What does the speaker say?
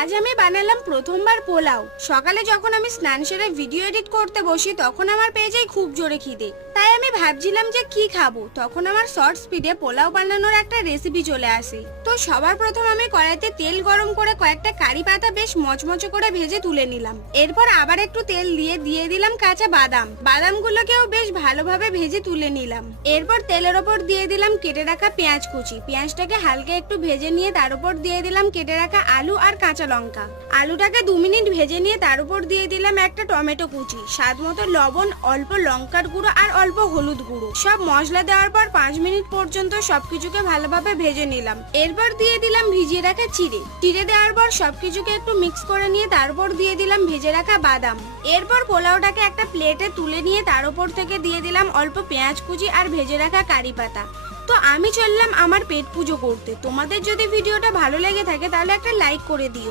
আজ আমি বানালাম প্রথমবার পোলাও। সকালে যখন আমি স্নান সেরে ভিডিও এডিট করতে বসি তখন আমার পেয়ে যায় খুব জোরে খিদে। তাই আমি ভাবছিলাম যে কি খাবো, তখন আমার শর্ট স্পিডে পোলাও বানানোর একটা রেসিপি চলে আসে। তো সবার প্রথম আমি কড়াইতে তেল গরম করে কয়েকটা কারি পাতা বেশ মচমচে করে ভেজে তুলে নিলাম। এরপর আবার একটু তেল দিয়ে দিলাম কাঁচা বাদাম। বাদামগুলোকেও বেশ ভালোভাবে ভেজে তুলে নিলাম। এরপর তেলের ওপর দিয়ে দিলাম কেটে রাখা পেঁয়াজ কুচি। পেঁয়াজটাকে হালকা একটু ভেজে নিয়ে তার উপর দিয়ে দিলাম কেটে রাখা আলু আর কাঁচা লঙ্কা। আলুটাকে 2 মিনিট ভেজে নিয়ে তার উপর দিয়ে দিলাম একটা টমেটো কুচি, স্বাদ মতো লবণ, অল্প লঙ্কার গুঁড়ো আর অল্প হলুদ গুঁড়ো। সব মশলা দেওয়ার পর 5 মিনিট পর্যন্ত সবকিছুকে ভালোভাবে ভেজে নিলাম। এরপর দিয়ে দিলাম ভিজিয়ে রাখা চিড়ে দেওয়ার পর সবকিছুকে একটু মিক্স করে নিয়ে তার উপর দিয়ে দিলাম ভেজে রাখা বাদাম। এরপর পোলাওটাকে একটা প্লেটে তুলে নিয়ে তার উপর থেকে দিয়ে দিলাম অল্প পেঁয়াজ কুচি আর ভেজে রাখা কারি পাতা। তো আমি চললাম আমার পেট পুজো করতে। তোমাদের যদি ভিডিওটা ভালো লেগে থাকে তাহলে একটা লাইক করে দিও।